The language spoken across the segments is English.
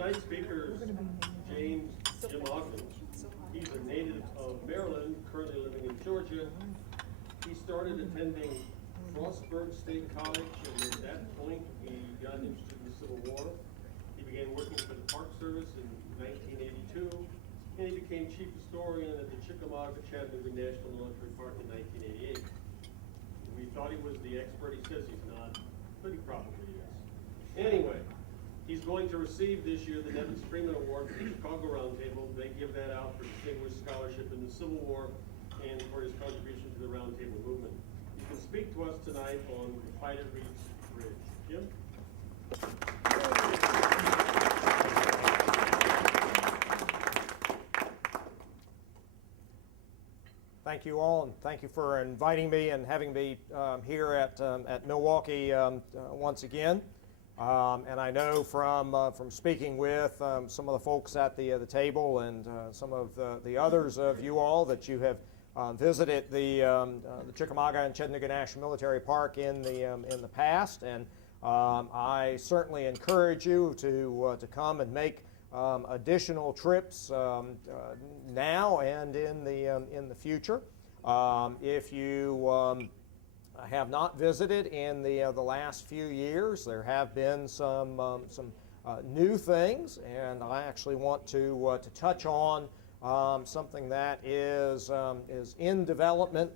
Tonight's speaker is James Jim Ogden. He's a native of Maryland, currently living in Georgia. He started attending Frostburg State College, and at that point he got interested in the Civil War. He began working for the Park Service in 1982, and he became chief historian at the Chickamauga Chattanooga National Military Park in 1988. We thought he was the expert. He says he's not, but he probably is. Anyway, he's going to receive this year the Nevins Freeman Award from the Chicago Roundtable. They give that out for distinguished scholarship in the Civil War and for his contribution to the Roundtable movement. He can speak to us tonight on the Fight at Reed's Bridge. Jim? Thank you all, and thank you for inviting me and having me here at Milwaukee once again. And I know from speaking with some of the folks at the table and some of the others of you all that you have visited the Chickamauga and Chattanooga National Military Park in the past, and I certainly encourage you to come and make additional trips now and in the future. If you have not visited in the last few years, there have been some new things, and I actually want to touch on something that is in development.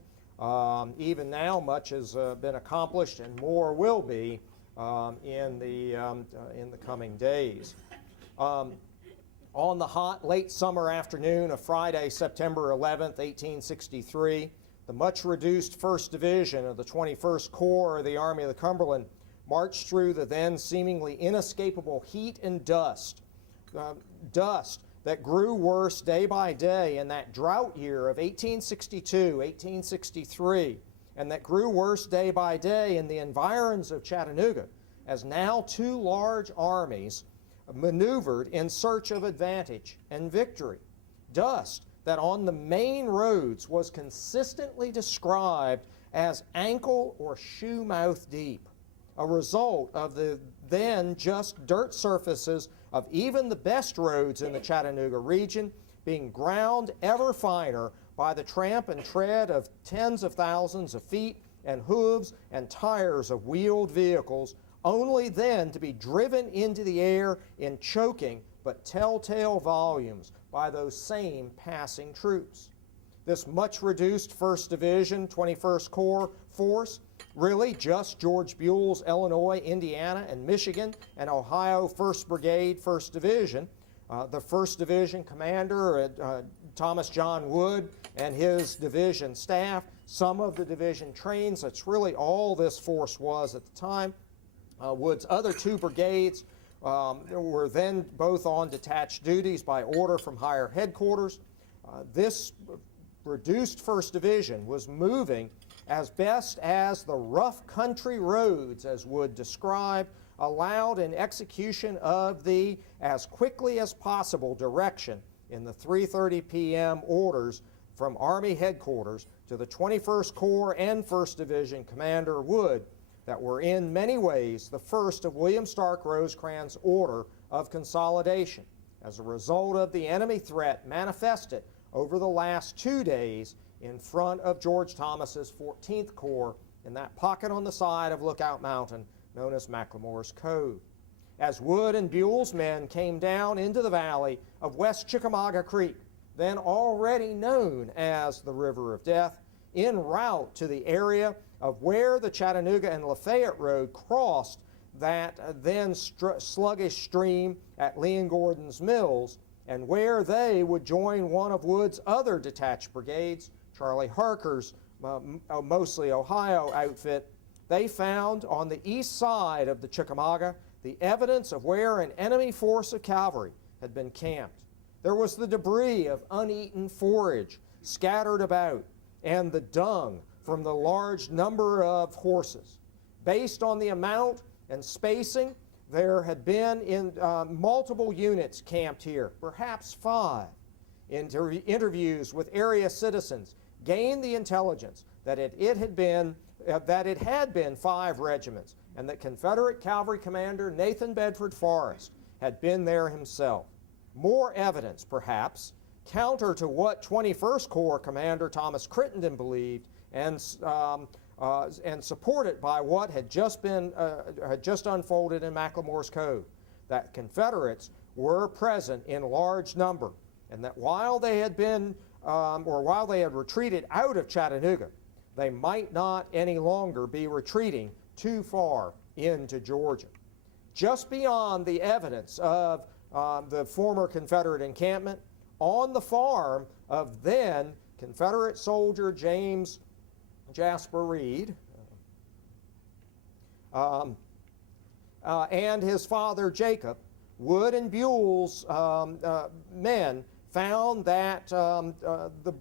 Even now, much has been accomplished, and more will be in the coming days. On the hot late summer afternoon of Friday, September 11th, 1863, the much reduced 1st Division of the 21st Corps of the Army of the Cumberland marched through the then seemingly inescapable heat and dust that grew worse day by day in that drought year of 1862, 1863, and that grew worse day by day in the environs of Chattanooga, as now two large armies maneuvered in search of advantage and victory. Dust that on the main roads was consistently described as ankle or shoe mouth deep, a result of the then just dirt surfaces of even the best roads in the Chattanooga region being ground ever finer by the tramp and tread of tens of thousands of feet and hooves and tires of wheeled vehicles, only then to be driven into the air in choking but telltale volumes by those same passing troops. This much reduced 1st Division, 21st Corps force, really just George Buell's Illinois, Indiana, and Michigan, and Ohio 1st Brigade, 1st Division, the 1st Division commander, Thomas John Wood, and his division staff, some of the division trains. That's really all this force was at the time. Wood's other two brigades were then both on detached duties by order from higher headquarters. This reduced 1st Division was moving as best as the rough country roads, as Wood described, allowed in execution of the as quickly as possible direction in the 3:30 p.m. orders from Army headquarters to the 21st Corps and 1st Division Commander Wood, that were in many ways the first of William Stark Rosecrans' order of consolidation as a result of the enemy threat manifested over the last 2 days in front of George Thomas's 14th Corps in that pocket on the side of Lookout Mountain known as McLemore's Cove. As Wood and Buell's men came down into the valley of West Chickamauga Creek, then already known as the River of Death, en route to the area of where the Chattanooga and Lafayette Road crossed that then sluggish stream at Lee and Gordon's Mills, and where they would join one of Wood's other detached brigades, Charlie Harker's mostly Ohio outfit, they found on the east side of the Chickamauga the evidence of where an enemy force of cavalry had been camped. There was the debris of uneaten forage scattered about, and the dung from the large number of horses. Based on the amount and spacing, there had been multiple units camped here, perhaps 5. Interviews with area citizens gained the intelligence that it had been 5 regiments, and that Confederate Cavalry Commander Nathan Bedford Forrest had been there himself. More evidence, perhaps, counter to what 21st Corps Commander Thomas Crittenden believed, and supported by what had just unfolded in McLemore's Cove, that Confederates were present in large number, and that while they had retreated out of Chattanooga, they might not any longer be retreating too far into Georgia. Just beyond the evidence of the former Confederate encampment, on the farm of then Confederate soldier James Jasper Reed and his father Jacob, Wood and Buell's men found that the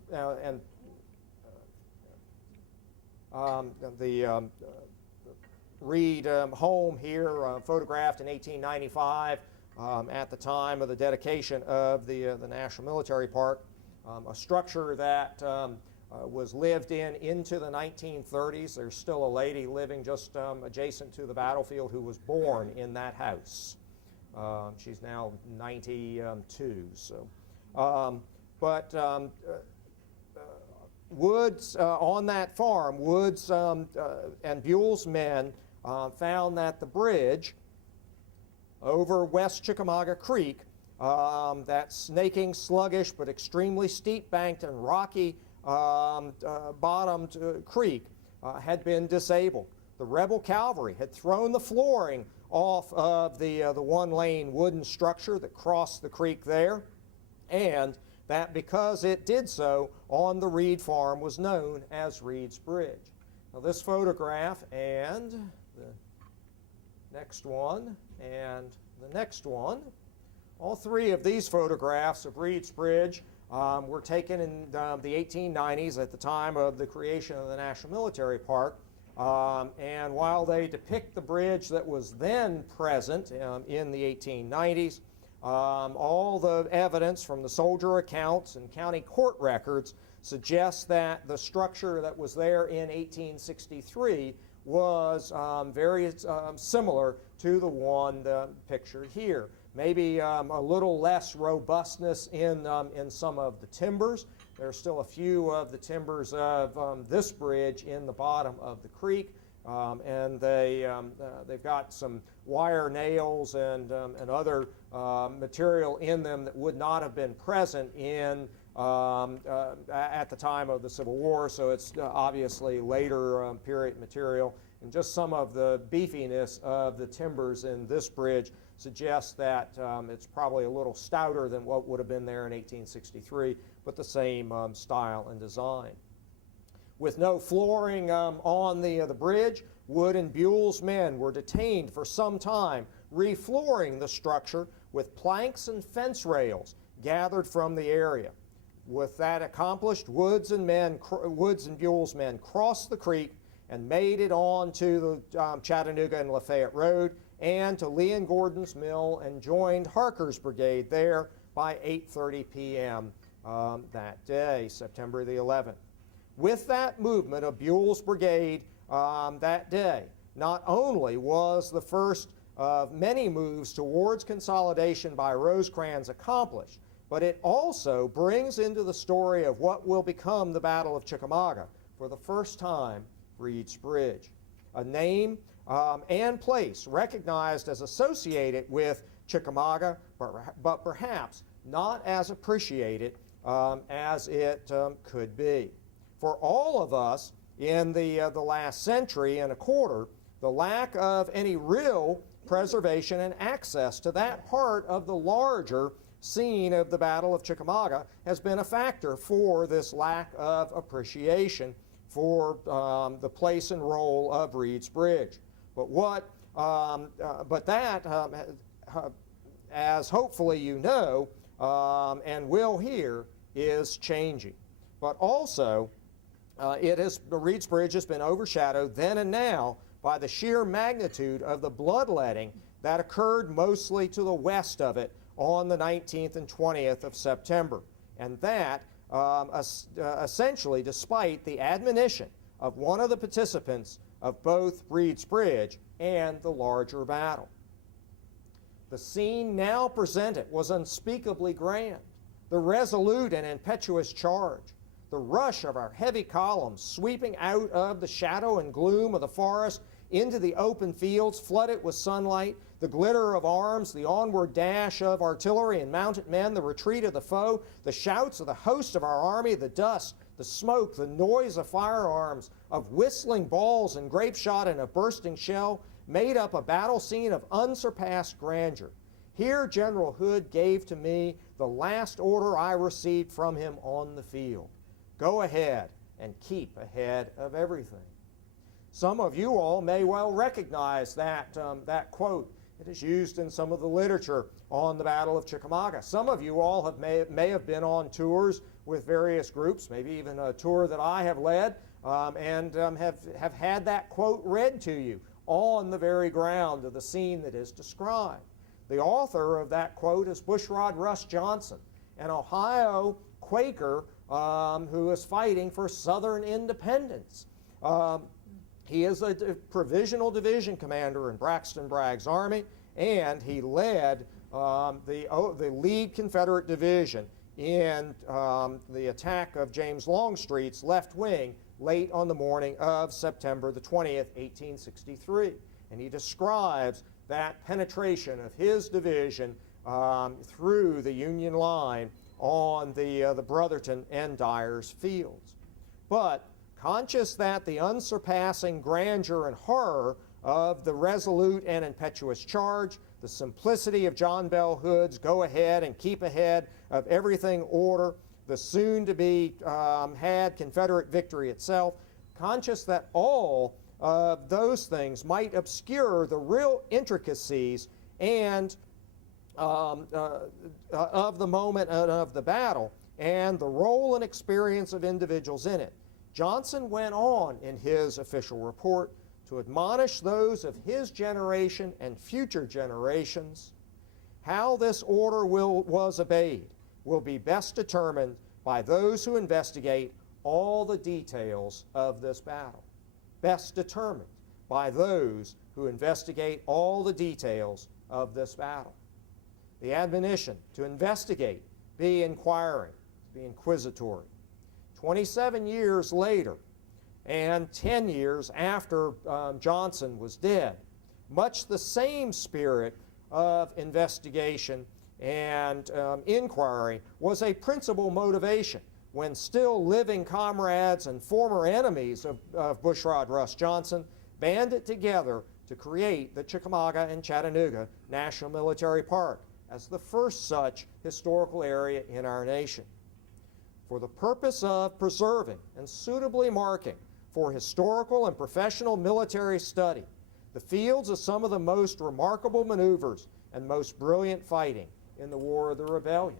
Reed home here, photographed in 1895 at the time of the dedication of the National Military Park, a structure that was lived in into the 1930s. There's still a lady living just adjacent to the battlefield who was born in that house. She's now 92. So, Woods on that farm, Woods and Buell's men found that the bridge over West Chickamauga Creek, that snaking, sluggish, but extremely steep-banked and rocky bottomed creek, had been disabled. The rebel cavalry had thrown the flooring off of the one-lane wooden structure that crossed the creek there, and that because it did so on the Reed farm was known as Reed's Bridge. Now this photograph and the next one and the next one, all three of these photographs of Reed's Bridge were taken in the 1890s at the time of the creation of the National Military Park. And while they depict the bridge that was then present in the 1890s, all the evidence from the soldier accounts and county court records suggests that the structure that was there in 1863 was very similar to the one pictured here. Maybe a little less robustness in some of the timbers. There are still a few of the timbers of this bridge in the bottom of the creek, and they've got some wire nails and other material in them that would not have been present in at the time of the Civil War, so it's obviously later period material. And just some of the beefiness of the timbers in this bridge suggests that it's probably a little stouter than what would have been there in 1863, but the same style and design. With no flooring on the bridge, Wood and Buell's men were detained for some time, reflooring the structure with planks and fence rails gathered from the area. With that accomplished, Woods and Buell's men crossed the creek and made it on to the Chattanooga and Lafayette Road and to Lee and Gordon's Mill, and joined Harker's brigade there by 8:30 p.m. That day, September the 11th. With that movement of Buell's brigade that day, not only was the first of many moves towards consolidation by Rosecrans accomplished, but it also brings into the story of what will become the Battle of Chickamauga, for the first time, Reed's Bridge, a name and place recognized as associated with Chickamauga, but perhaps not as appreciated as it could be. For all of us in the last century and a quarter, the lack of any real preservation and access to that part of the larger scene of the Battle of Chickamauga has been a factor for this lack of appreciation for the place and role of Reed's Bridge. But as hopefully you know and will hear, is changing. But also, Reed's Bridge has been overshadowed then and now by the sheer magnitude of the bloodletting that occurred mostly to the west of it on the 19th and 20th of September. And that essentially despite the admonition of one of the participants of both Reed's Bridge and the larger battle. The scene now presented was unspeakably grand. The resolute and impetuous charge, the rush of our heavy columns sweeping out of the shadow and gloom of the forest into the open fields flooded with sunlight, the glitter of arms, the onward dash of artillery and mounted men, the retreat of the foe, the shouts of the host of our army, the dust, the smoke, the noise of firearms, of whistling balls and grape shot and a bursting shell, made up a battle scene of unsurpassed grandeur. Here General Hood gave to me the last order I received from him on the field. Go ahead and keep ahead of everything. Some of you all may well recognize that quote. It is used in some of the literature on the Battle of Chickamauga. Some of you all may have been on tours with various groups, maybe even a tour that I have led, and have had that quote read to you on the very ground of the scene that is described. The author of that quote is Bushrod Russ Johnson, an Ohio Quaker who is fighting for Southern independence. He is a provisional division commander in Braxton Bragg's army, and he led the lead Confederate division in the attack of James Longstreet's left wing late on the morning of September the 20th, 1863. And he describes that penetration of his division through the Union line on the Brotherton and Dyer's fields. But conscious that the unsurpassing grandeur and horror of the resolute and impetuous charge, the simplicity of John Bell Hood's go ahead and keep ahead of everything order, the soon-to-be had Confederate victory itself, conscious that all of those things might obscure the real intricacies and of the moment and of the battle and the role and experience of individuals in it, Johnson went on in his official report to admonish those of his generation and future generations. How this order was obeyed will be best determined by those who investigate all the details of this battle. Best determined by those who investigate all the details of this battle. The admonition to investigate, be inquiring, be inquisitory. 27 years later, and 10 years after Johnson was dead, much the same spirit of investigation and inquiry was a principal motivation when still living comrades and former enemies of Bushrod Russ Johnson banded together to create the Chickamauga and Chattanooga National Military Park as the first such historical area in our nation. For the purpose of preserving and suitably marking for historical and professional military study the fields of some of the most remarkable maneuvers and most brilliant fighting in the War of the Rebellion.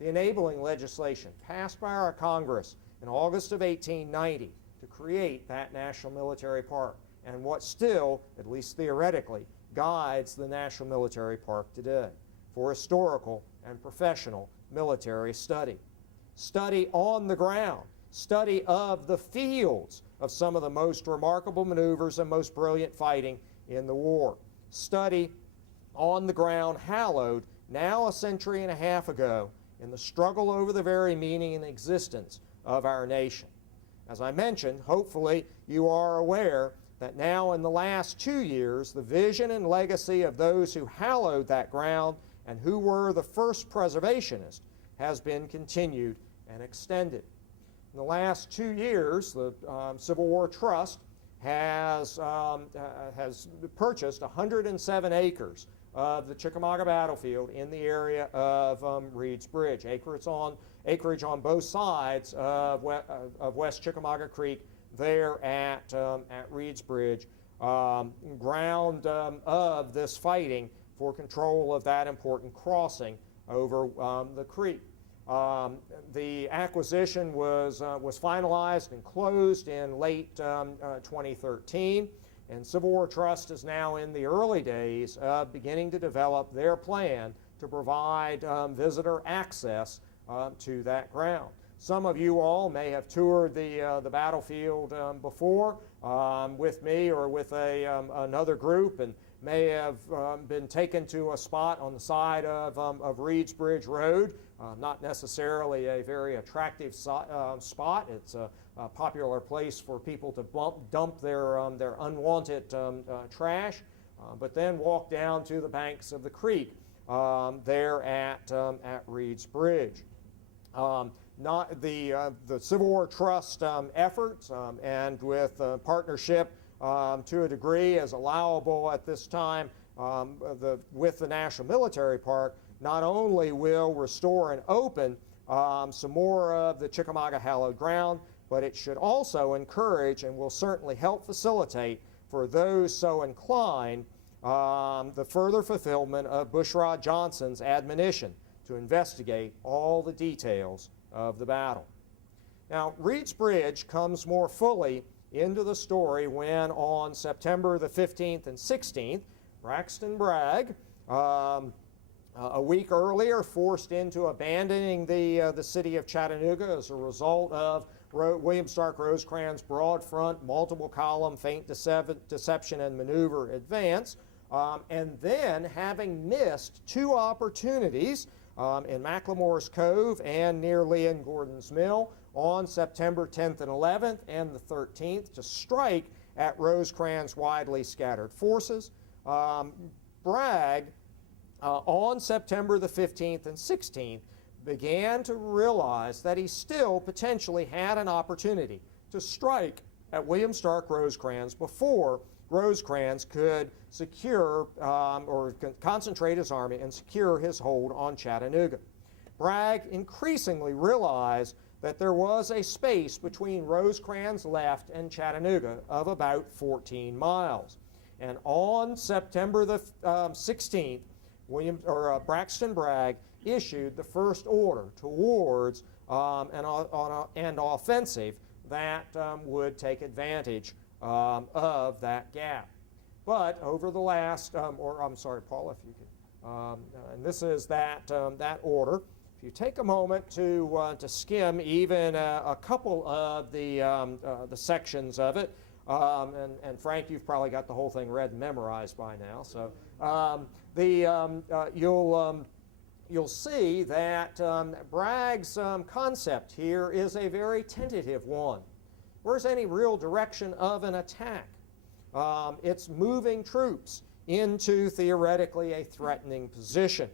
The enabling legislation passed by our Congress in August of 1890 to create that National Military Park, and what still, at least theoretically, guides the National Military Park today for historical and professional military study. Study on the ground, study of the fields of some of the most remarkable maneuvers and most brilliant fighting in the war. Study on the ground hallowed now a century and a half ago in the struggle over the very meaning and existence of our nation. As I mentioned, hopefully you are aware that now in the last 2 years, the vision and legacy of those who hallowed that ground and who were the first preservationists has been continued and extended. In the last 2 years, the Civil War Trust has purchased 107 acres of the Chickamauga battlefield in the area of Reed's Bridge. Acreage on both sides of West Chickamauga Creek there at Reed's Bridge, ground of this fighting for control of that important crossing over the creek. The acquisition was finalized and closed in late 2013, and Civil War Trust is now in the early days of beginning to develop their plan to provide visitor access to that ground. Some of you all may have toured the battlefield before with me or with another group, and may have been taken to a spot on the side of Reed's Bridge Road. Not necessarily a very attractive spot. It's a popular place for people to dump their unwanted trash, but then walk down to the banks of the creek there at Reed's Bridge. Not the Civil War Trust efforts and with partnership to a degree as allowable at this time with the National Military Park, not only will restore and open some more of the Chickamauga hallowed ground, but it should also encourage and will certainly help facilitate for those so inclined the further fulfillment of Bushrod Johnson's admonition to investigate all the details of the battle. Now, Reed's Bridge comes more fully into the story when on September the 15th and 16th, Braxton Bragg, a week earlier, forced into abandoning the city of Chattanooga as a result of William Stark Rosecrans' broad front, multiple column, feint deception and maneuver advance, and then having missed two opportunities in McLemore's Cove and near Lee and Gordon's Mill on September 10th and 11th and the 13th to strike at Rosecrans' widely scattered forces. Bragg, on September the 15th and 16th, began to realize that he still potentially had an opportunity to strike at William Stark Rosecrans before Rosecrans could secure or concentrate his army and secure his hold on Chattanooga. Bragg increasingly realized that there was a space between Rosecrans' left and Chattanooga of about 14 miles. And on September the 16th, Braxton Bragg issued the first order towards an offensive that would take advantage of that gap. But over the last, I'm sorry, Paul, if you could, and this is that order. If you take a moment to skim even a couple of the sections of it, and Frank, you've probably got the whole thing read and memorized by now. So you'll see that Bragg's concept here is a very tentative one. Where's any real direction of an attack? It's moving troops into theoretically a threatening position.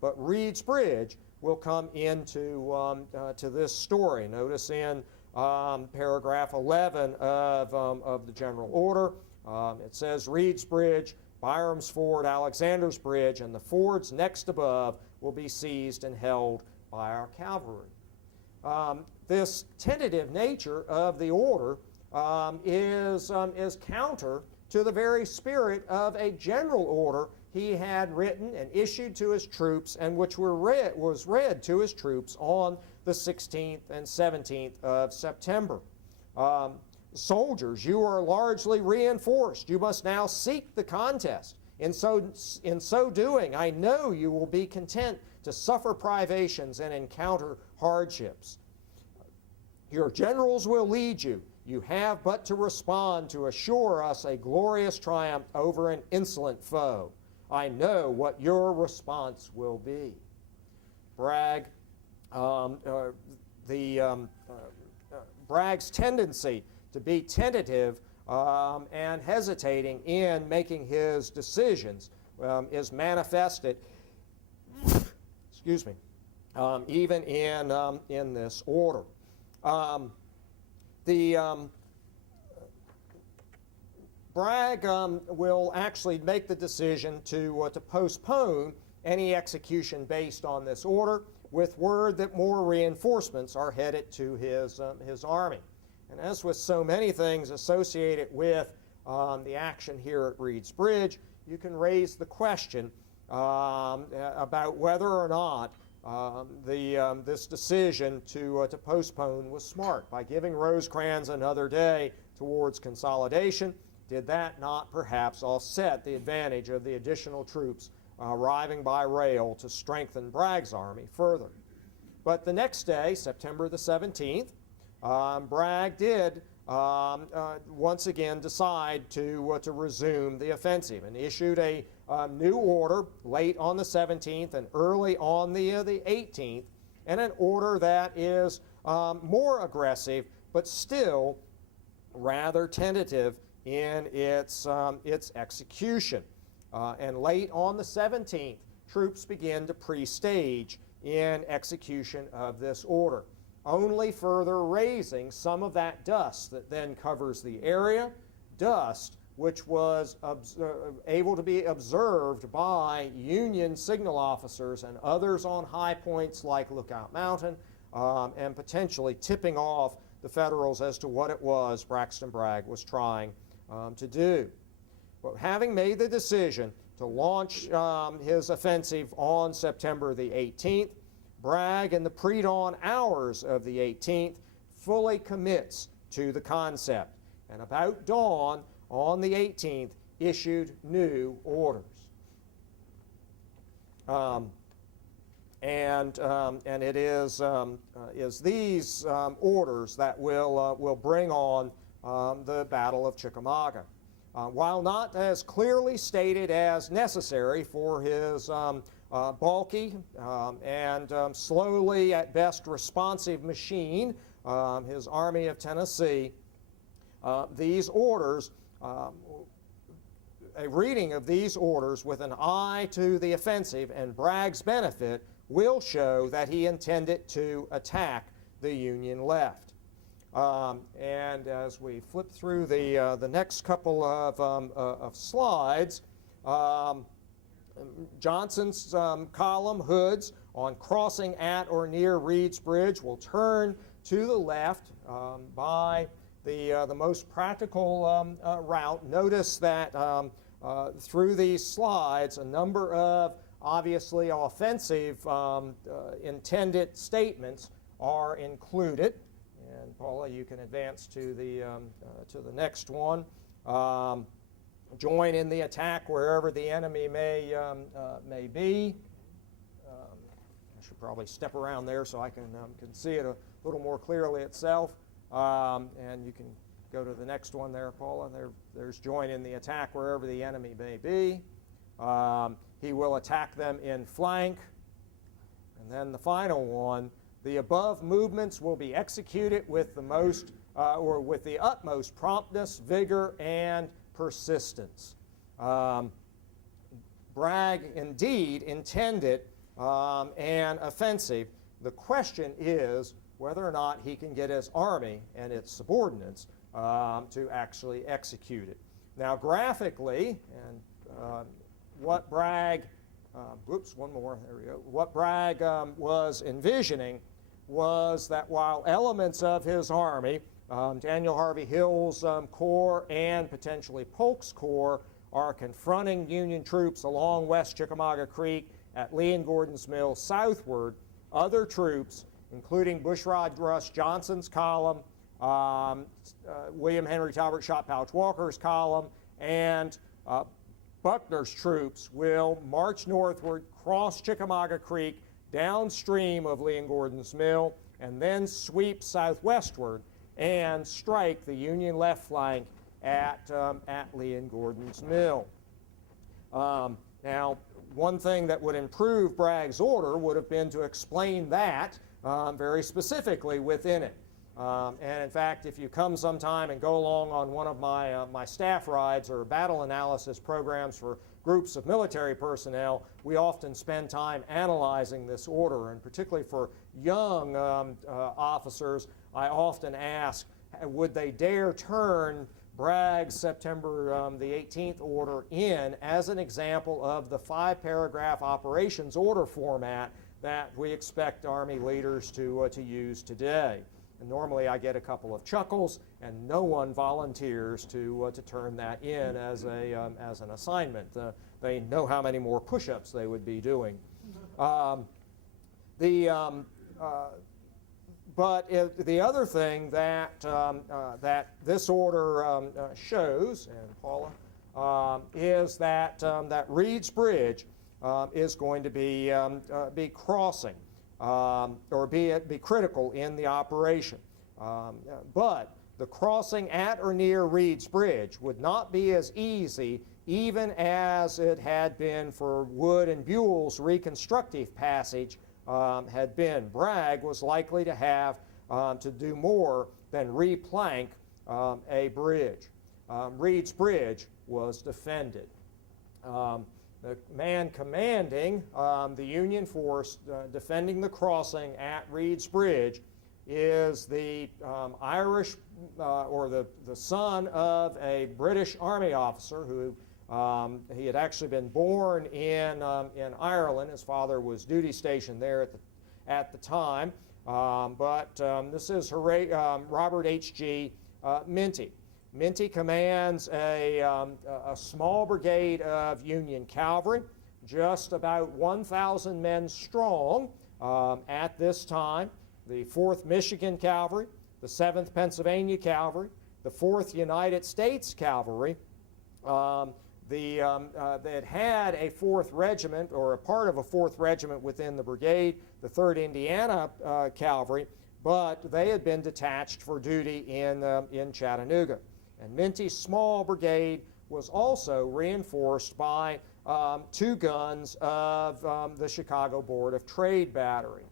But Reed's Bridge will come into to this story. Notice in paragraph 11 of the general order, it says Reed's Bridge, Byram's Ford, Alexander's Bridge, and the fords next above will be seized and held by our cavalry. This tentative nature of the order is counter to the very spirit of a general order he had written and issued to his troops, and which was read to his troops on the 16th and 17th of September. Soldiers, you are largely reinforced. You must now seek the contest. In so doing, I know you will be content to suffer privations and encounter hardships. Your generals will lead you. You have but to respond to assure us a glorious triumph over an insolent foe. I know what your response will be. Bragg, Bragg's tendency to be tentative and hesitating in making his decisions is manifested, excuse me, even in this order. Bragg will actually make the decision to postpone any execution based on this order, with word that more reinforcements are headed to his army. And as with so many things associated with the action here at Reed's Bridge, you can raise the question about whether or not this decision to postpone was smart. By giving Rosecrans another day towards consolidation, did that not perhaps offset the advantage of the additional troops arriving by rail to strengthen Bragg's army further? But the next day, September the 17th, Bragg did once again decide to resume the offensive and issued a new order late on the 17th and early on the 18th, and an order that is more aggressive but still rather tentative in its execution. And late on the 17th, troops begin to pre-stage in execution of this order, only further raising some of that dust that then covers the area, dust which was able to be observed by Union signal officers and others on high points like Lookout Mountain, and potentially tipping off the Federals as to what it was Braxton Bragg was trying to do. But having made the decision to launch his offensive on September the 18th, Bragg in the pre-dawn hours of the 18th fully commits to the concept, and about dawn on the 18th issued new orders. And it is these orders that will bring on the Battle of Chickamauga. While not as clearly stated as necessary for his bulky and slowly at best responsive machine, his Army of Tennessee, these orders, a reading of these orders with an eye to the offensive and Bragg's benefit will show that he intended to attack the Union left. And as we flip through the next couple of slides, Johnson's column, Hood's, on crossing at or near Reed's Bridge will turn to the left by the most practical route. Notice that through these slides, a number of obviously offensive intended statements are included. And Paula, you can advance to the next one. Join in the attack wherever the enemy may be. I should probably step around there so I can see it a little more clearly itself. And you can go to the next one there, Paula. There's join in the attack wherever the enemy may be. He will attack them in flank. And then the final one, the above movements will be executed with the utmost promptness, vigor, and persistence. Bragg indeed intended an offensive. The question is whether or not he can get his army and its subordinates to actually execute it. Now graphically, and what Bragg, what Bragg was envisioning was that while elements of his army, Daniel Harvey Hill's corps and potentially Polk's corps, are confronting Union troops along West Chickamauga Creek at Lee and Gordon's Mill southward, other troops, including Bushrod Rush Johnson's column, William Henry Talbot Shot Pouch Walker's column, and Buckner's troops will march northward, cross Chickamauga Creek, downstream of Lee and Gordon's Mill, and then sweep southwestward and strike the Union left flank at Lee and Gordon's Mill. Now, one thing that would improve Bragg's order would have been to explain that very specifically within it. And in fact, if you come sometime and go along on one of my staff rides or battle analysis programs for groups of military personnel, we often spend time analyzing this order, and particularly for young officers, I often ask, would they dare turn Bragg's September the 18th order in as an example of the 5-paragraph operations order format that we expect Army leaders to use today? And normally I get a couple of chuckles, and no one volunteers to turn that in as an assignment. They know how many more push-ups they would be doing. But the other thing that this order shows, and Paula, is that Reed's Bridge is going to be crossing. or be critical in the operation. But the crossing at or near Reed's Bridge would not be as easy even as it had been for Wood and Buell's reconstructive passage had been. Bragg was likely to have to do more than replank a bridge. Reed's Bridge was defended. The man commanding the Union force defending the crossing at Reed's Bridge is the Irish, or the son of a British Army officer who he had actually been born in Ireland. His father was duty stationed there at the time. This is Robert H.G. Minty. Minty commands a small brigade of Union cavalry, just about 1,000 men strong at this time. The 4th Michigan Cavalry, the 7th Pennsylvania Cavalry, the 4th United States Cavalry. They had a 4th regiment, or a part of a 4th regiment within the brigade, the 3rd Indiana Cavalry, but they had been detached for duty in Chattanooga. And Minty's small brigade was also reinforced by 2 guns of the Chicago Board of Trade battery.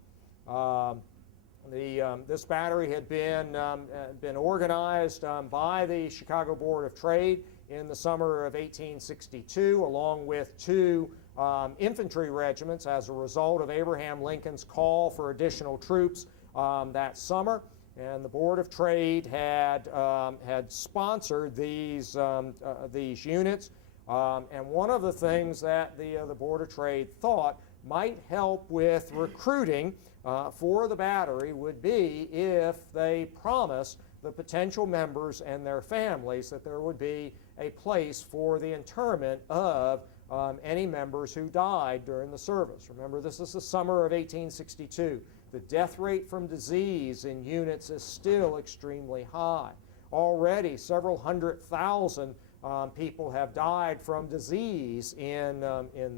This battery had been organized by the Chicago Board of Trade in the summer of 1862, along with 2 infantry regiments as a result of Abraham Lincoln's call for additional troops that summer. And the Board of Trade had sponsored these units. And one of the things that the Board of Trade thought might help with recruiting for the battery would be if they promised the potential members and their families that there would be a place for the interment of any members who died during the service. Remember, this is the summer of 1862. The death rate from disease in units is still extremely high. Already several 100,000 people have died from disease in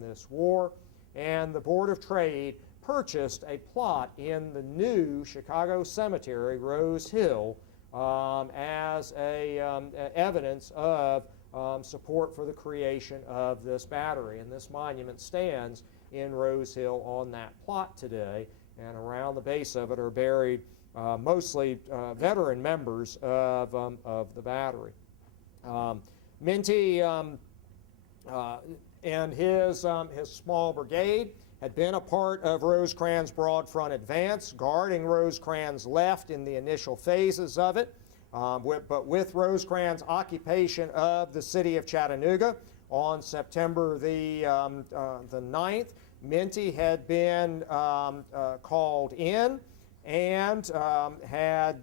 this war, and the Board of Trade purchased a plot in the new Chicago Cemetery, Rose Hill, as evidence of support for the creation of this battery. And this monument stands in Rose Hill on that plot today, and around the base of it are buried mostly veteran members of the battery. Minty and his small brigade had been a part of Rosecrans' broad front advance, guarding Rosecrans' left in the initial phases of it. But with Rosecrans' occupation of the city of Chattanooga on September the 9th, Minty had been called in and had,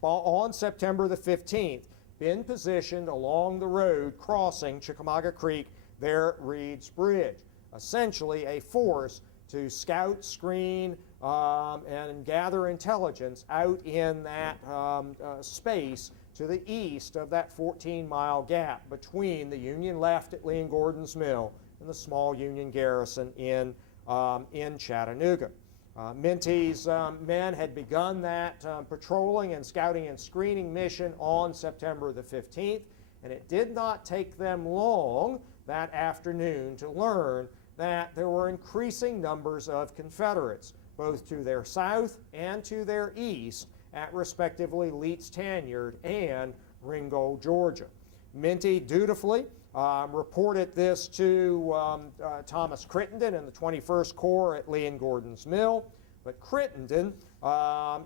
on September the 15th, been positioned along the road crossing Chickamauga Creek there at Reed's Bridge. Essentially a force to scout, screen, and gather intelligence out in that space to the east of that 14-mile gap between the Union left at Lee and Gordon's Mill and the small Union garrison in Chattanooga. Minty's men had begun that patrolling and scouting and screening mission on September the 15th, and it did not take them long that afternoon to learn that there were increasing numbers of Confederates, both to their south and to their east, at respectively Leeds Tanyard and Ringgold, Georgia. Minty dutifully reported this to Thomas Crittenden in the 21st Corps at Lee and Gordon's Mill, but Crittenden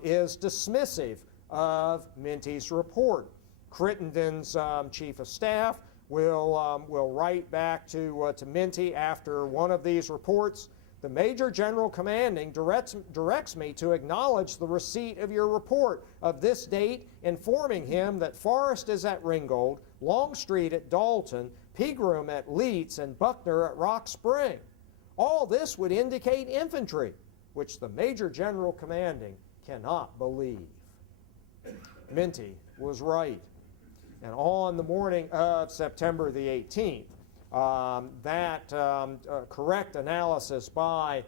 is dismissive of Minty's report. Crittenden's chief of staff will write back to Minty after one of these reports. The Major General commanding directs me to acknowledge the receipt of your report of this date, informing him that Forrest is at Ringgold, Longstreet at Dalton, Pegram at Leeds, and Buckner at Rock Spring. All this would indicate infantry, which the Major General commanding cannot believe. Minty was right. And on the morning of September the 18th, that correct analysis by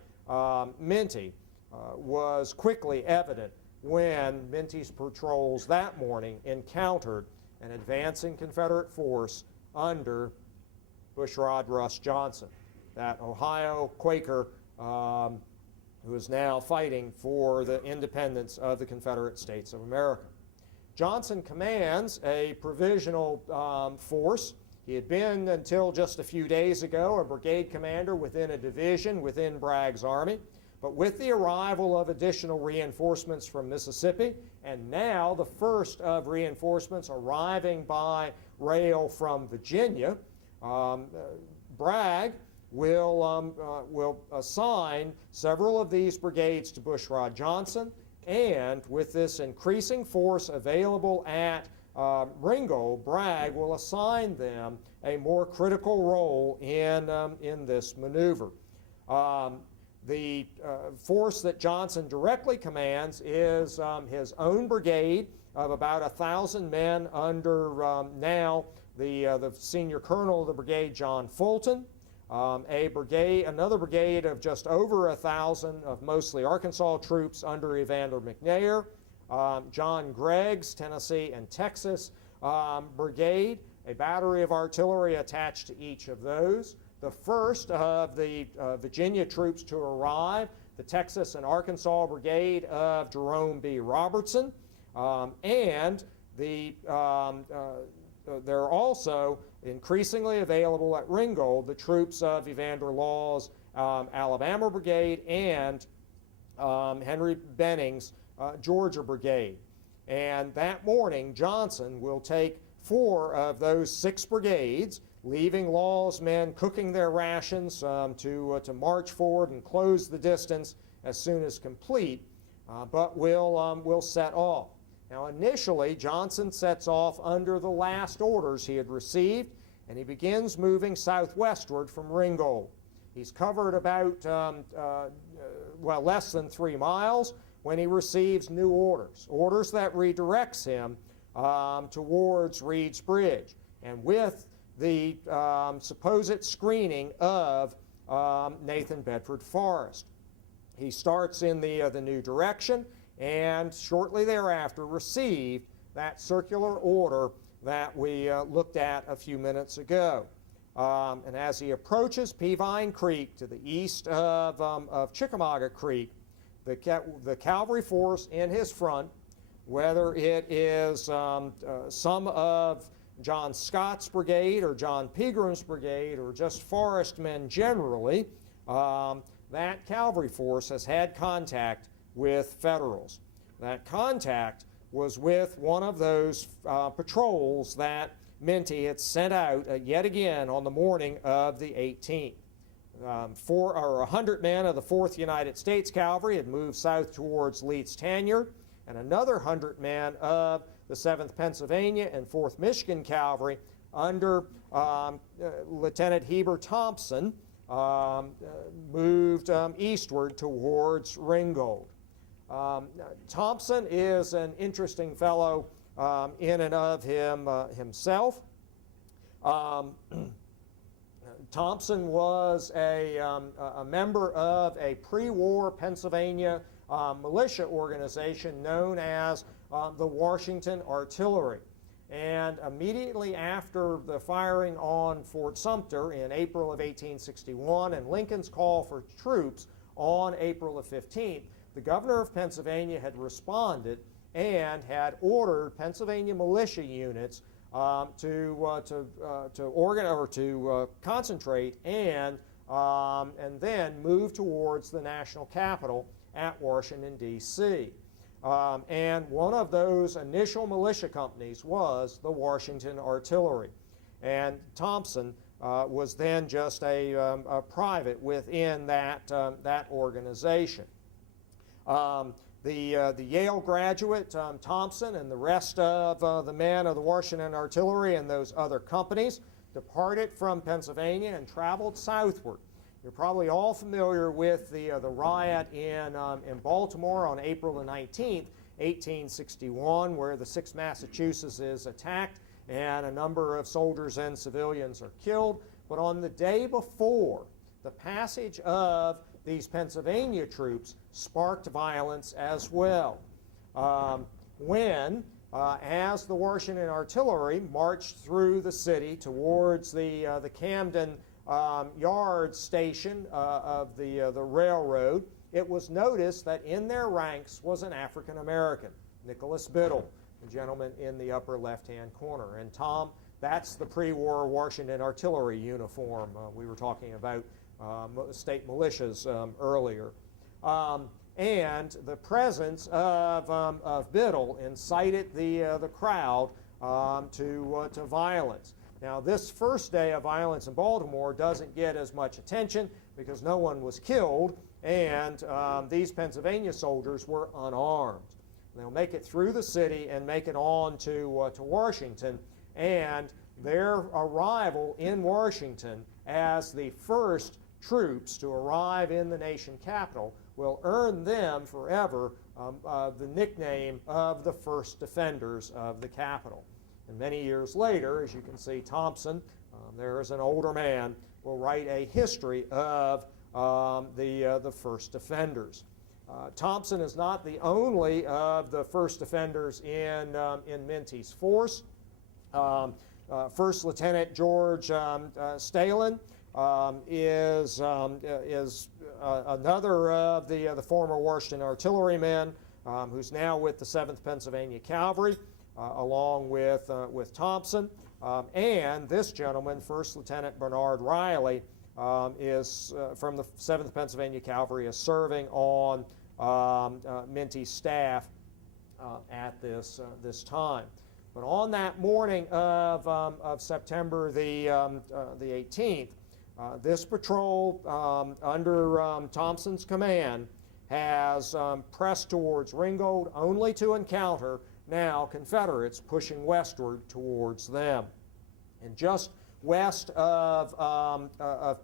Minty was quickly evident when Minty's patrols that morning encountered an advancing Confederate force under Bushrod Russ Johnson, that Ohio Quaker who is now fighting for the independence of the Confederate States of America. Johnson commands a provisional force. He had been, until just a few days ago, a brigade commander within a division within Bragg's army. But with the arrival of additional reinforcements from Mississippi, and now the first of reinforcements arriving by rail from Virginia, Bragg will assign several of these brigades to Bushrod Johnson, and with this increasing force available at Ringgold, Bragg will assign them a more critical role in this maneuver. The force that Johnson directly commands is his own brigade of about 1,000 men under now the senior colonel of the brigade, John Fulton. Another brigade of just over 1,000 of mostly Arkansas troops under Evander McNair. John Gregg's Tennessee and Texas brigade, a battery of artillery attached to each of those. The first of the Virginia troops to arrive, the Texas and Arkansas brigade of Jerome B. Robertson, and they're also increasingly available at Ringgold, the troops of Evander Law's Alabama Brigade and Henry Benning's Georgia Brigade. And that morning, Johnson will take 4 of those 6 brigades, leaving Law's men cooking their rations to march forward and close the distance as soon as complete, but will set off. Now, initially, Johnson sets off under the last orders he had received, and he begins moving southwestward from Ringgold. He's covered about, less than 3 miles when he receives new orders that redirects him towards Reed's Bridge. And with the supposed screening of Nathan Bedford Forrest, he starts in the new direction, and shortly thereafter received that circular order that we looked at a few minutes ago. And as he approaches Peavine Creek to the east of Chickamauga Creek, the cavalry force in his front, whether it is some of John Scott's brigade or John Pegram's brigade or just Forrest men generally, that cavalry force has had contact with Federals. That contact was with one of those patrols that Minty had sent out yet again on the morning of the 18th. 100 men of the 4th United States Cavalry had moved south towards Leeds Tanyard, and another 100 men of the 7th Pennsylvania and 4th Michigan Cavalry under Lieutenant Heber Thompson moved eastward towards Ringgold. Thompson is an interesting fellow in and of himself. Thompson was a member of a pre-war Pennsylvania militia organization known as the Washington Artillery. And immediately after the firing on Fort Sumter in April of 1861 and Lincoln's call for troops on April of 15th, the governor of Pennsylvania had responded and had ordered Pennsylvania militia units to concentrate and then move towards the national capital at Washington, D.C. And one of those initial militia companies was the Washington Artillery. And Thompson was then just a private within that organization. The Yale graduate, Thompson, and the rest of the men of the Washington Artillery and those other companies departed from Pennsylvania and traveled southward. You're probably all familiar with the riot in Baltimore on April the 19th, 1861, where the 6th Massachusetts is attacked and a number of soldiers and civilians are killed. But on the day before, the passage of these Pennsylvania troops sparked violence as well. As the Washington artillery marched through the city towards the Camden Yard station of the railroad, it was noticed that in their ranks was an African American, Nicholas Biddle, the gentleman in the upper left-hand corner. And Tom, that's the pre-war Washington artillery uniform. We were talking about state militias earlier. And the presence of Biddle incited the crowd to violence. Now, this first day of violence in Baltimore doesn't get as much attention because no one was killed, and these Pennsylvania soldiers were unarmed. They'll make it through the city and make it on to Washington, and their arrival in Washington as the first troops to arrive in the nation capital will earn them forever the nickname of the first defenders of the capital. And many years later, as you can see, Thompson, there is an older man, will write a history of the first defenders. Thompson is not the only of the first defenders in Minty's force. First Lieutenant George Stalin is another of the former Washington artillerymen who's now with the 7th Pennsylvania Cavalry, along with Thompson. And this gentleman, First Lieutenant Bernard Riley, is from the 7th Pennsylvania Cavalry, is serving on Minty's staff at this time. But on that morning of September the 18th, this patrol under Thompson's command has pressed towards Ringgold only to encounter now Confederates pushing westward towards them. And just west of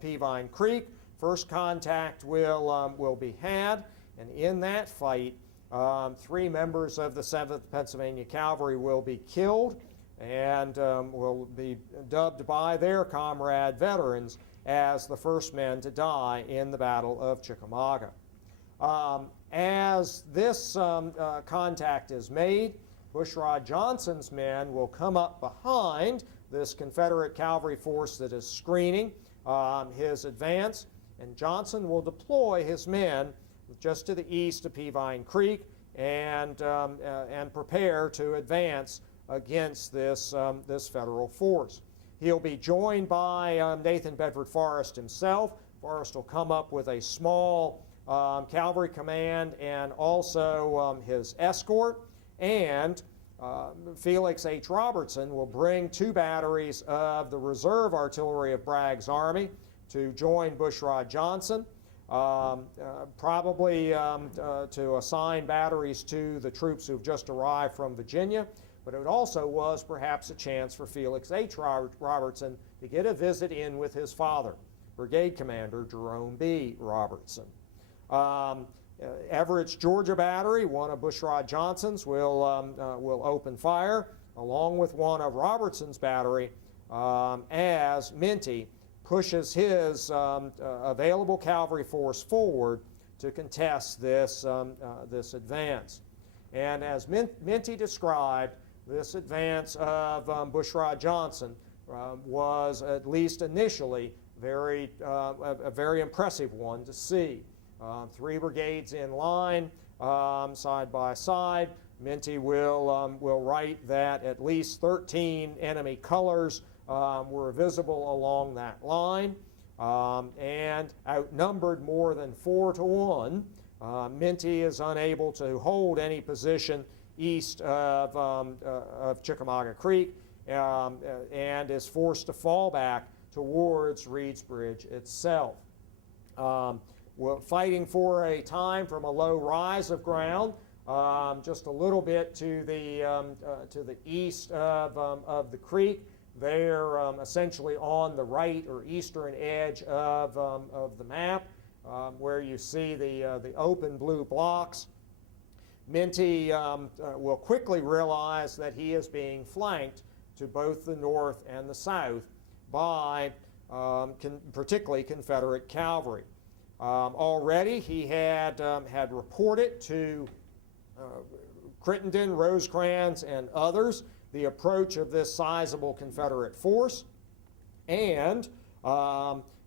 Peavine Creek, first contact will be had, and in that fight, 3 members of the 7th Pennsylvania Cavalry will be killed and will be dubbed by their comrade veterans as the first men to die in the Battle of Chickamauga. As this contact is made, Bushrod Johnson's men will come up behind this Confederate cavalry force that is screening his advance, and Johnson will deploy his men just to the east of Peavine Creek and prepare to advance against this federal force. He'll be joined by Nathan Bedford Forrest himself. Forrest will come up with a small cavalry command and also his escort, and Felix H. Robertson will bring 2 batteries of the reserve artillery of Bragg's army to join Bushrod Johnson, probably to assign batteries to the troops who've just arrived from Virginia. But it also was perhaps a chance for Felix H. Robertson to get a visit in with his father, Brigade Commander Jerome B. Robertson. Everett's Georgia Battery, one of Bushrod Johnson's, will open fire, along with one of Robertson's battery, as Minty pushes his available cavalry force forward to contest this advance. And as Minty described, this advance of Bushrod Johnson was, at least initially, a very impressive one to see. 3 brigades in line, side by side. Minty will write that at least 13 enemy colors were visible along that line, and outnumbered more than 4 to 1. Minty is unable to hold any position east of Chickamauga Creek and is forced to fall back towards Reed's Bridge itself. We're fighting for a time from a low rise of ground, just a little bit to the east of the creek. They're essentially on the right or eastern edge of the map, where you see the open blue blocks. Minty will quickly realize that he is being flanked to both the north and the south by particularly Confederate cavalry. Already he had reported to Crittenden, Rosecrans, and others the approach of this sizable Confederate force, and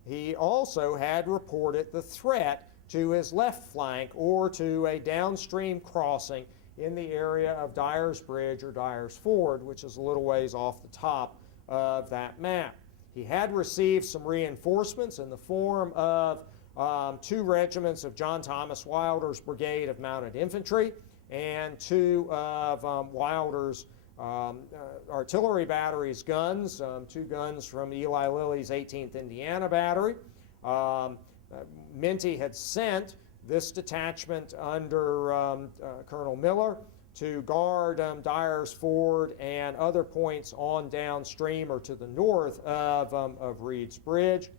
he also had reported the threat to his left flank or to a downstream crossing in the area of Dyer's Bridge or Dyer's Ford, which is a little ways off the top of that map. He had received some reinforcements in the form of 2 regiments of John Thomas Wilder's Brigade of Mounted Infantry and 2 of Wilder's artillery battery's guns, 2 guns from Eli Lilly's 18th Indiana Battery. Minty had sent this detachment under Colonel Miller to guard Dyer's Ford and other points on downstream or to the north of Reed's Bridge.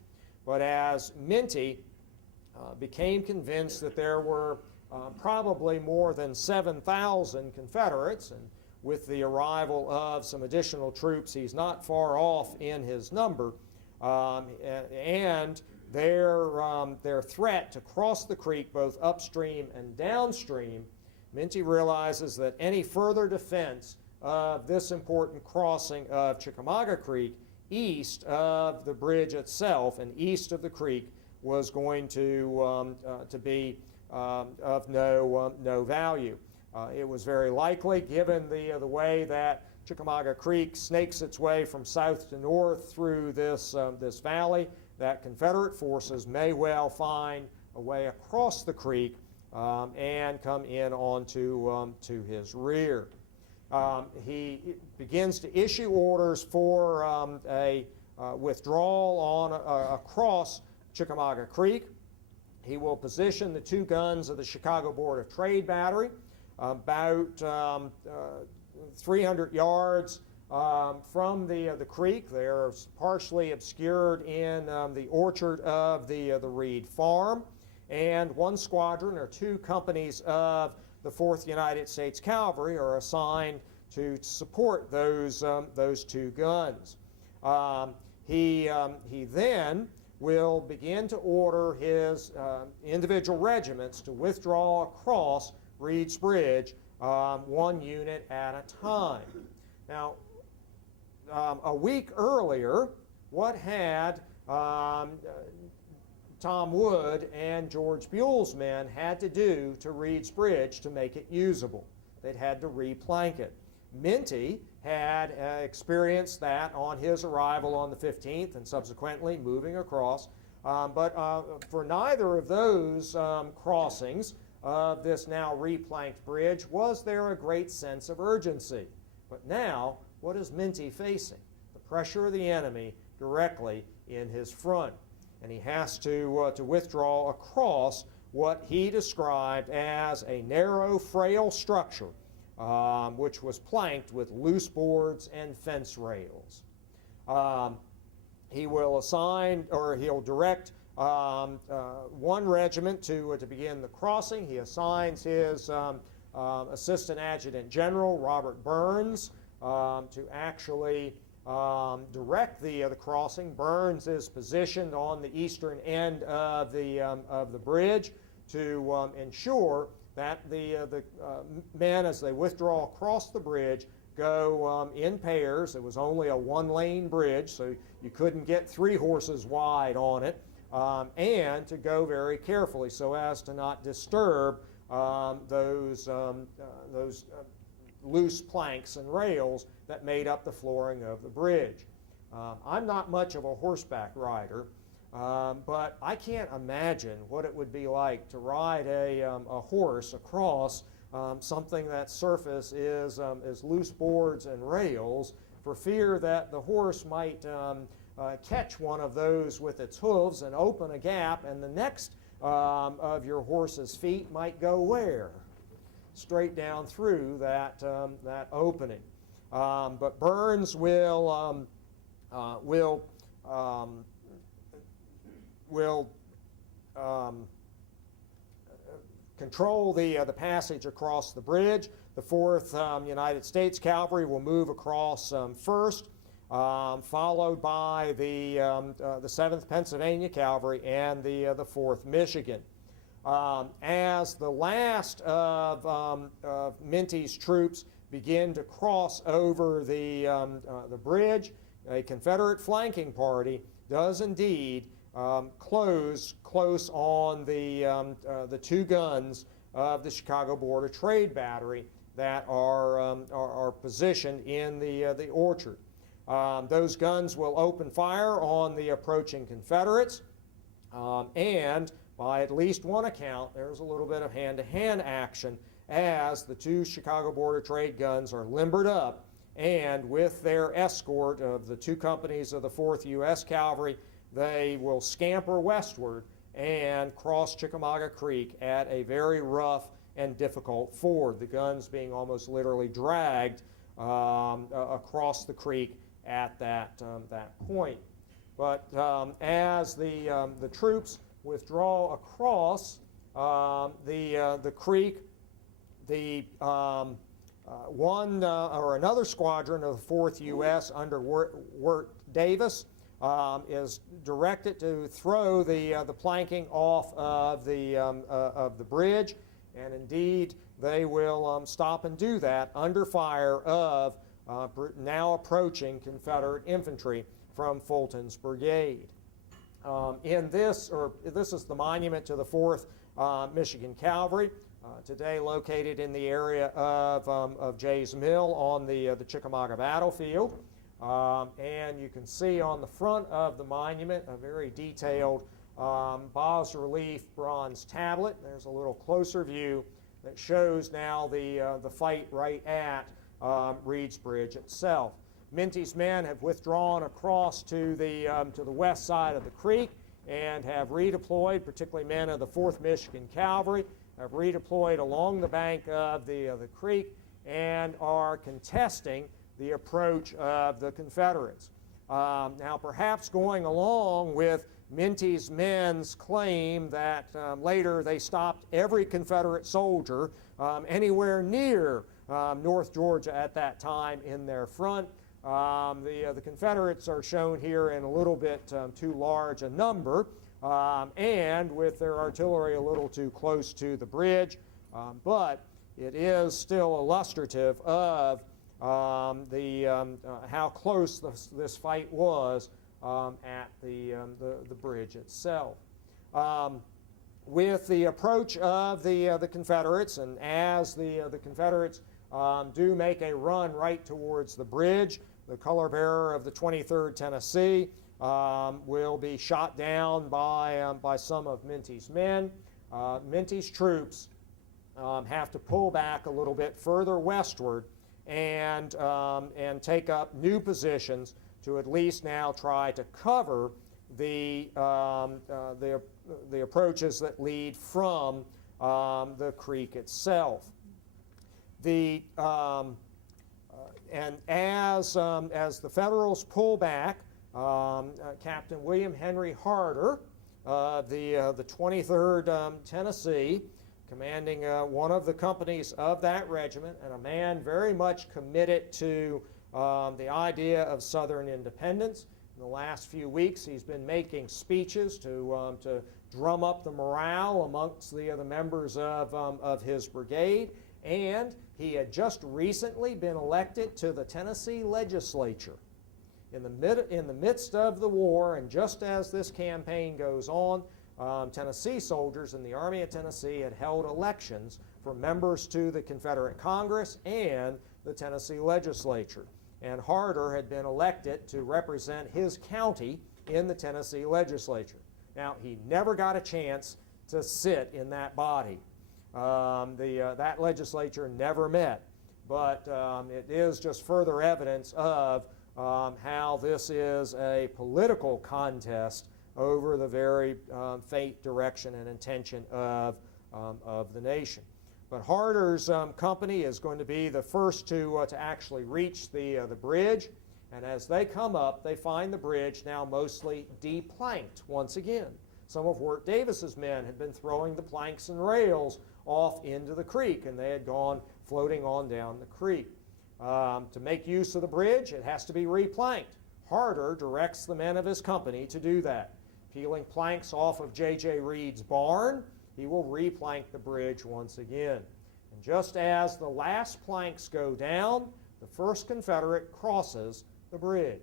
But as Minty became convinced that there were probably more than 7,000 Confederates, and with the arrival of some additional troops, he's not far off in his number, and their threat to cross the creek both upstream and downstream, Minty realizes that any further defense of this important crossing of Chickamauga Creek east of the bridge itself and east of the creek was going to be of no value. It was very likely, given the way that Chickamauga Creek snakes its way from south to north through this valley, that Confederate forces may well find a way across the creek and come in onto to his rear. He begins to issue orders for a withdrawal across Chickamauga Creek. He will position the 2 guns of the Chicago Board of Trade Battery about 300 yards from the creek. They are partially obscured in the orchard of the Reed Farm. And 1 squadron or 2 companies of the 4th United States Cavalry are assigned to support those 2 guns. He then will begin to order his individual regiments to withdraw across Reed's Bridge, 1 unit at a time. Now, a week earlier, what had Tom Wood and George Buell's men had to do to Reed's Bridge to make it usable? They'd had to replank it. Minty had experienced that on his arrival on the 15th and subsequently moving across. But for neither of those crossings of this now replanked bridge was there a great sense of urgency. But now, what is Minty facing? The pressure of the enemy directly in his front. And he has to withdraw across what he described as a narrow, frail structure, which was planked with loose boards and fence rails. He will assign, or he'll direct 1 regiment to begin the crossing. He assigns his Assistant Adjutant General, Robert Burns, to actually direct the crossing. Burns is positioned on the eastern end of the bridge to ensure that the men, as they withdraw across the bridge, go in pairs. It was only a 1-lane bridge, so you couldn't get 3 horses wide on it, and to go very carefully so as to not disturb those loose planks and rails that made up the flooring of the bridge. I'm not much of a horseback rider, but I can't imagine what it would be like to ride a horse across something that surface is loose boards and rails, for fear that the horse might catch one of those with its hooves and open a gap, and the next of your horse's feet might go where? Straight down through that opening. But Burns will control the passage across the bridge. The 4th United States Cavalry will move across first. followed by the 7th Pennsylvania Cavalry and the 4th Michigan. As the last of Minty's troops begin to cross over the bridge, a Confederate flanking party does indeed close close on the 2 guns of the Chicago Border Trade Battery that are positioned in the orchard. Those guns will open fire on the approaching Confederates, and by at least one account, there's a little bit of hand-to-hand action as the 2 Chicago Border Trade guns are limbered up, and with their escort of the 2 companies of the 4th U.S. Cavalry, they will scamper westward and cross Chickamauga Creek at a very rough and difficult ford, the guns being almost literally dragged across the creek at that point. But as the troops withdraw across the creek, the another squadron of the 4th U.S. under Wirt Davis is directed to throw the planking off of the bridge, and indeed they will stop and do that under fire of now approaching Confederate infantry from Fulton's brigade. This is the monument to the 4th Michigan Cavalry, today located in the area of Jay's Mill on the Chickamauga battlefield. And you can see on the front of the monument a very detailed bas-relief bronze tablet. There's a little closer view that shows now the fight right at Reed's Bridge itself. Minty's men have withdrawn across to the west side of the creek and have redeployed, particularly men of the 4th Michigan Cavalry, have redeployed along the bank of the creek and are contesting the approach of the Confederates. Now, perhaps going along with Minty's men's claim that later they stopped every Confederate soldier anywhere near North Georgia at that time in their front. The Confederates are shown here in a little bit too large a number, and with their artillery a little too close to the bridge, but it is still illustrative of how close this fight was at the bridge itself. With the approach of the Confederates, and as the Confederates do make a run right towards the bridge, the color bearer of the 23rd Tennessee will be shot down by some of Minty's men. Minty's troops have to pull back a little bit further westward and take up new positions to at least now try to cover the approaches that lead from the creek itself. And as the Federals pull back, Captain William Henry Harder, the 23rd Tennessee, commanding one of the companies of that regiment, and a man very much committed to the idea of Southern independence. In the last few weeks, he's been making speeches to drum up the morale amongst the members of his brigade, and he had just recently been elected to the Tennessee legislature. In the midst of the war, and just as this campaign goes on, Tennessee soldiers in the Army of Tennessee had held elections for members to the Confederate Congress and the Tennessee legislature. And Harder had been elected to represent his county in the Tennessee legislature. Now, he never got a chance to sit in that body. That legislature never met, but it is just further evidence of how this is a political contest over the very fate, direction, and intention of the nation. But Harder's company is going to be the first to actually reach the bridge, and as they come up, they find the bridge now mostly deplanked once again. Some of Wirt Davis's men had been throwing the planks and rails off into the creek, and they had gone floating on down the creek. To make use of the bridge, it has to be replanked. Harder directs the men of his company to do that. Peeling planks off of J.J. Reed's barn, he will replank the bridge once again. And just as the last planks go down, the first Confederate crosses the bridge.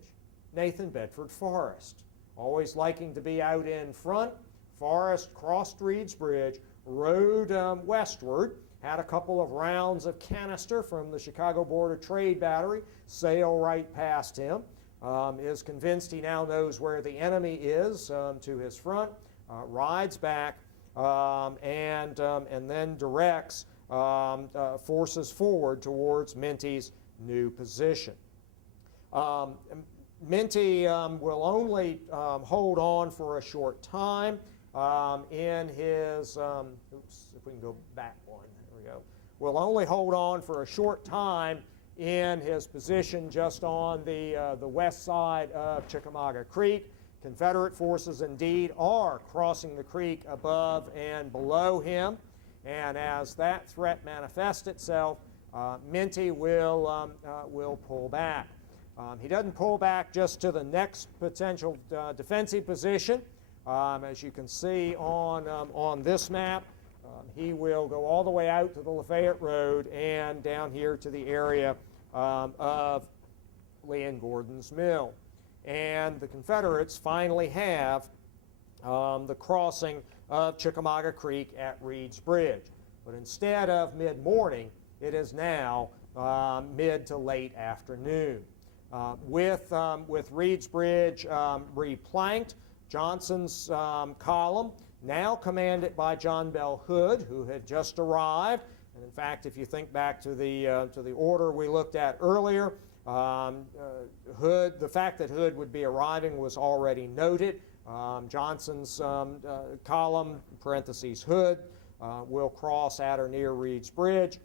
Nathan Bedford Forrest, always liking to be out in front, Forrest crossed Reed's Bridge, rode westward, had a couple of rounds of canister from the Chicago Board of Trade battery sail right past him, is convinced he now knows where the enemy is to his front, rides back, and then directs forces forward towards Minty's new position. Minty will only hold on for a short time in his, oops, if we can go back one, there we go. Will only hold on for a short time in his position just on the west side of Chickamauga Creek. Confederate forces indeed are crossing the creek above and below him, and as that threat manifests itself, Minty will pull back. He doesn't pull back just to the next potential defensive position. As you can see on this map, he will go all the way out to the Lafayette Road and down here to the area of Lee and Gordon's Mill. And the Confederates finally have the crossing of Chickamauga Creek at Reed's Bridge. But instead of mid-morning, it is now mid to late afternoon. With Reed's Bridge replanked, Johnson's column, now commanded by John Bell Hood, who had just arrived. And in fact, if you think back to the order we looked at earlier, Hood, the fact that Hood would be arriving was already noted. Johnson's column, parentheses Hood, will cross at or near Reed's Bridge.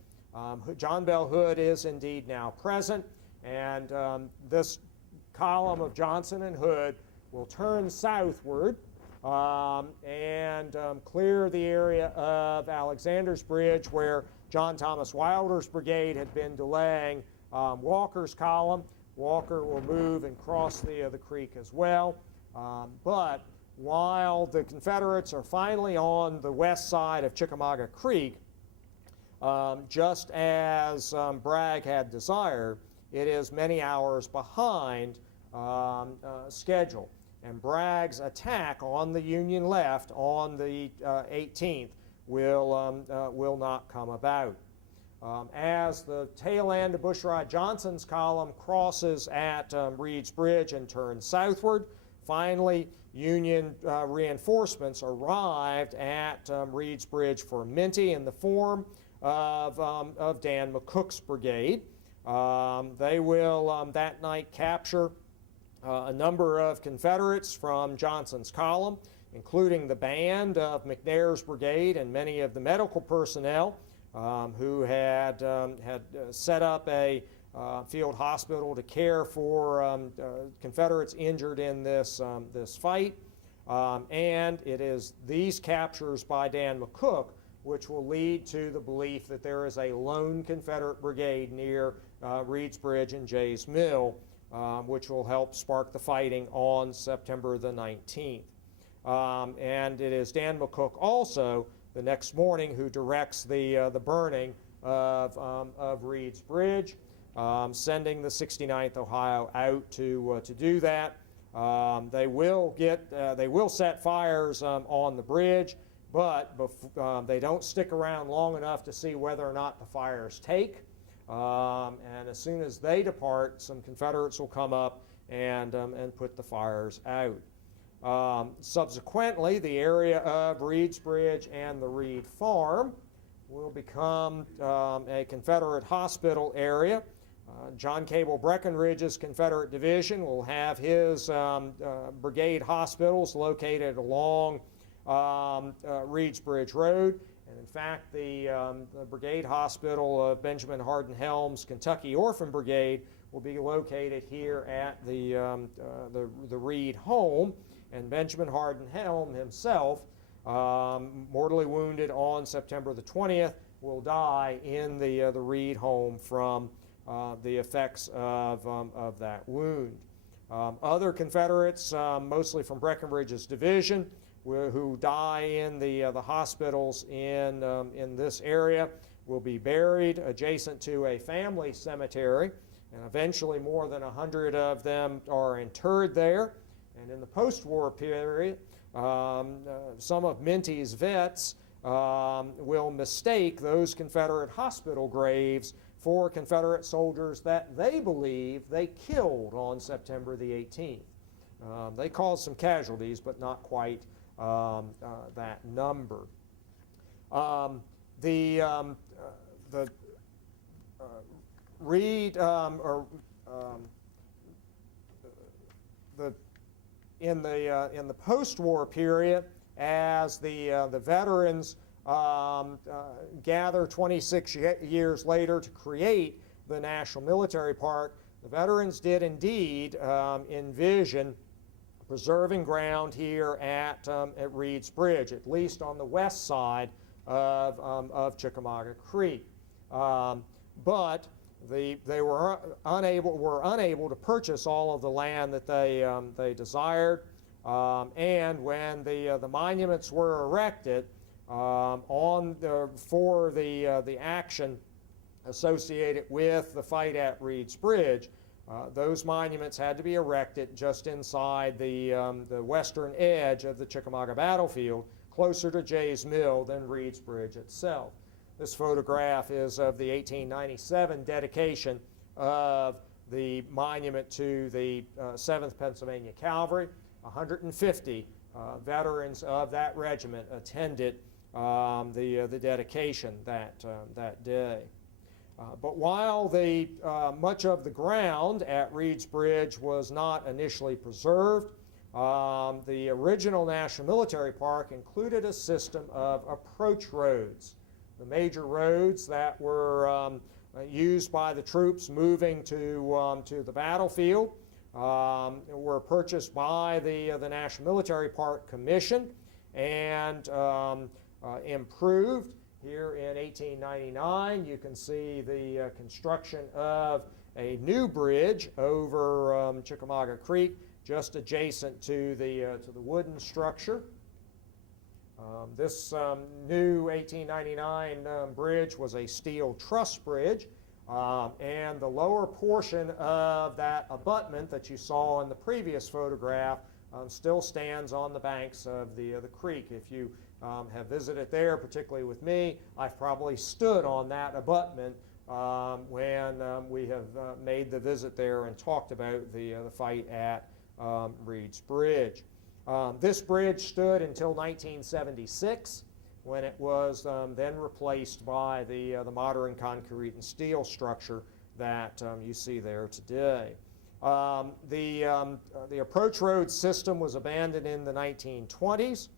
John Bell Hood is indeed now present, and this column of Johnson and Hood will turn southward and clear the area of Alexander's Bridge, where John Thomas Wilder's brigade had been delaying Walker's column. Walker will move and cross the creek as well. But while the Confederates are finally on the west side of Chickamauga Creek, just as Bragg had desired, it is many hours behind schedule. And Bragg's attack on the Union left on the 18th will not come about. As the tail end of Bushrod Johnson's column crosses at Reed's Bridge and turns southward, finally Union reinforcements arrived at Reed's Bridge for Minty in the form of Dan McCook's brigade. They will that night capture a number of Confederates from Johnson's column, including the band of McNair's brigade and many of the medical personnel who had set up a field hospital to care for Confederates injured in this fight. And it is these captures by Dan McCook which will lead to the belief that there is a lone Confederate brigade near Reed's Bridge and Jay's Mill, which will help spark the fighting on September the 19th. And it is Dan McCook also the next morning who directs the burning of Reed's Bridge, sending the 69th Ohio out to do that. They will set fires on the bridge, but they don't stick around long enough to see whether or not the fires take. And as soon as they depart, some Confederates will come up and put the fires out. Subsequently, the area of Reed's Bridge and the Reed Farm will become a Confederate hospital area. John Cable Breckinridge's Confederate Division will have his brigade hospitals located along Reed's Bridge Road. And in fact, the Brigade Hospital of Benjamin Hardin Helms' Kentucky Orphan Brigade will be located here at the Reed home. And Benjamin Hardin Helm himself, mortally wounded on September the 20th, will die in the Reed home from the effects of that wound. Other Confederates, mostly from Breckinridge's division, who die in the hospitals in this area, will be buried adjacent to a family cemetery, and eventually more than 100 of them are interred there. And in the post-war period, some of Minty's vets will mistake those Confederate hospital graves for Confederate soldiers that they believe they killed on September the 18th. They caused some casualties, but not quite that number. In the post-war period, as the veterans gather 26 years later to create the National Military Park, the veterans did indeed envision preserving ground here at Reed's Bridge, at least on the west side of Chickamauga Creek. But they were unable to purchase all of the land that they desired, and when the monuments were erected for the action associated with the fight at Reed's Bridge, those monuments had to be erected just inside the western edge of the Chickamauga battlefield, closer to Jay's Mill than Reed's Bridge itself. This photograph is of the 1897 dedication of the monument to the 7th Pennsylvania Cavalry. 150 veterans of that regiment attended the dedication that day. But while much of the ground at Reed's Bridge was not initially preserved, the original National Military Park included a system of approach roads. The major roads that were used by the troops moving to the battlefield were purchased by the National Military Park Commission and improved. Here in 1899, you can see the construction of a new bridge over Chickamauga Creek, just adjacent to the wooden structure. This new 1899 bridge was a steel truss bridge, and the lower portion of that abutment that you saw in the previous photograph still stands on the banks of the creek. If you have visited there, particularly with me, I've probably stood on that abutment when we have made the visit there and talked about the fight at Reed's Bridge. This bridge stood until 1976, when it was then replaced by the modern concrete and steel structure that you see there today. The approach road system was abandoned in the 1920s,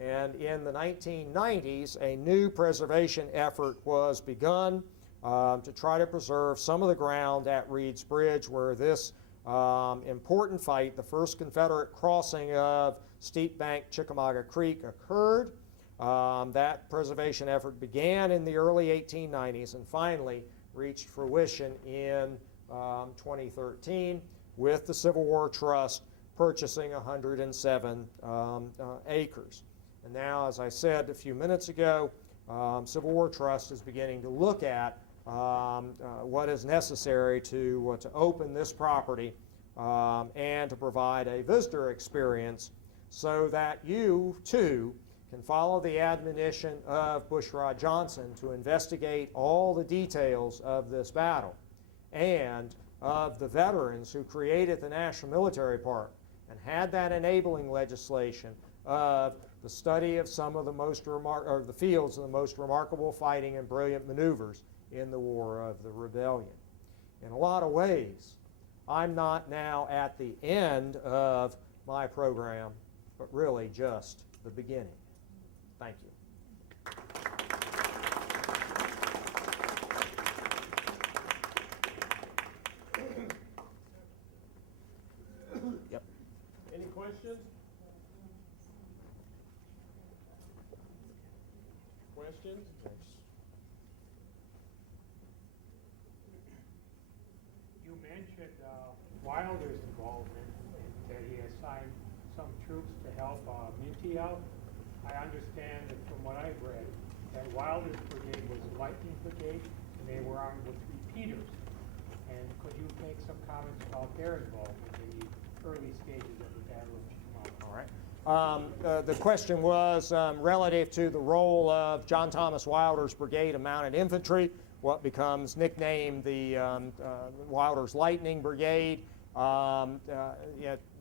and in the 1990s, a new preservation effort was begun to try to preserve some of the ground at Reed's Bridge where this important fight, the first Confederate crossing of Steep Bank Chickamauga Creek, occurred. That preservation effort began in the early 1890s and finally reached fruition in 2013 with the Civil War Trust purchasing 107 acres. And now, as I said a few minutes ago, Civil War Trust is beginning to look at what is necessary to open this property and to provide a visitor experience so that you, too, can follow the admonition of Bushrod Johnson to investigate all the details of this battle and of the veterans who created the National Military Park and had that enabling legislation of the study of some of the the fields of the most remarkable fighting and brilliant maneuvers in the War of the Rebellion. In a lot of ways, I'm not now at the end of my program, but really just the beginning. Thank you. Yep. Any questions? Questions? Wilder's involvement, and that he assigned some troops to help Minty out. I understand that from what I've read, that Wilder's brigade was Lightning Brigade, and they were armed with repeaters. And could you make some comments about their involvement in the early stages of the Battle of Chickamauga? All right. The question was relative to the role of John Thomas Wilder's Brigade of Mounted Infantry, what becomes nicknamed the Wilder's Lightning Brigade,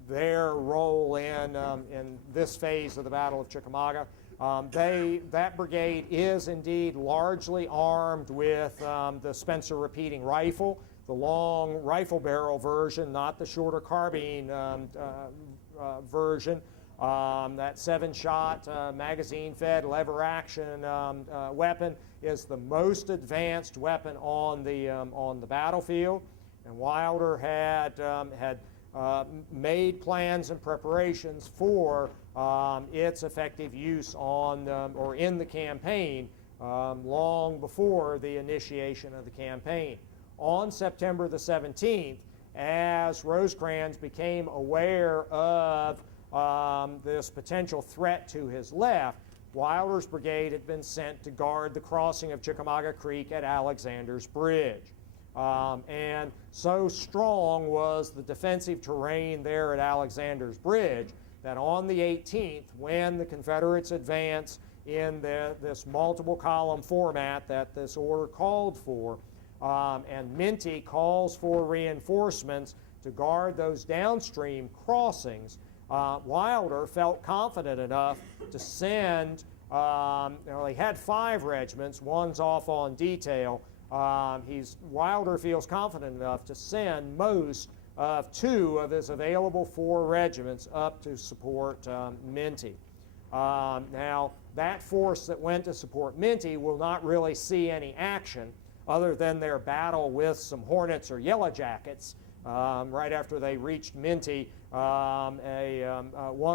their role in this phase of the Battle of Chickamauga. That brigade is indeed largely armed with the Spencer repeating rifle, the long rifle barrel version, not the shorter carbine version. That 7-shot magazine-fed lever action weapon is the most advanced weapon on the battlefield, and Wilder had made plans and preparations for its effective use on or in the campaign long before the initiation of the campaign. On September the 17th, as Rosecrans became aware of this potential threat to his left, Wilder's brigade had been sent to guard the crossing of Chickamauga Creek at Alexander's Bridge. And so strong was the defensive terrain there at Alexander's Bridge that on the 18th, when the Confederates advance in this multiple column format that this order called for, and Minty calls for reinforcements to guard those downstream crossings, Wilder felt confident enough to send, he had 5 regiments, one's off on detail. Wilder feels confident enough to send most of 2 of his available 4 regiments up to support Minty. Now, that force that went to support Minty will not really see any action other than their battle with some Hornets or Yellow Jackets. Right after they reached Minty, one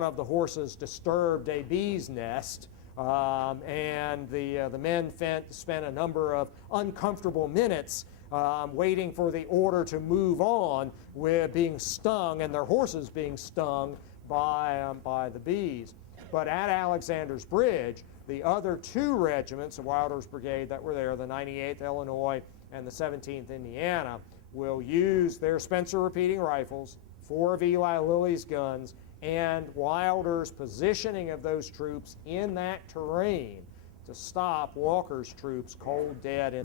of the horses disturbed a bee's nest, and the men spent a number of uncomfortable minutes waiting for the order to move on, with being stung and their horses being stung by the bees. But at Alexander's Bridge, the other 2 regiments of Wilder's brigade that were there, the 98th Illinois and the 17th Indiana, will use their Spencer repeating rifles, 4 of Eli Lilly's guns, and Wilder's positioning of those troops in that terrain to stop Walker's troops cold dead in